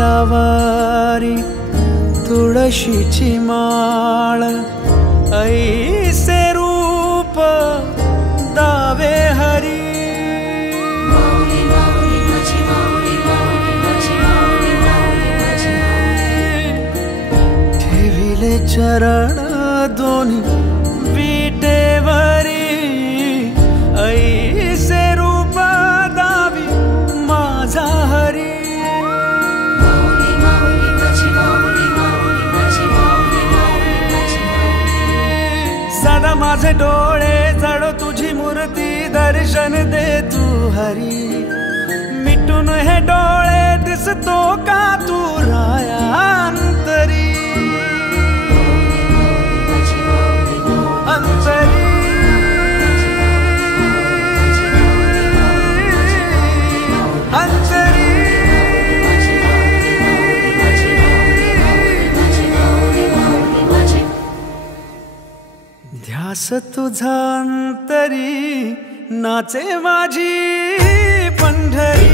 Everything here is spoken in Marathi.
करकटावारी तुळशीची माळ ऐसे रूप दावे हरी ठेविले चरण दोन्ही विटेवरी ऐसे रूप दावी माझा हरी सदा माझे डोळे जडो तुझी मूर्ती दर्शन दे तू हरी मिटून हे डोळे दिसतो का तू राया अंतरी अंतरी अंतरी ध्यास तुझा अंतरी नाचे माझी पंढरी.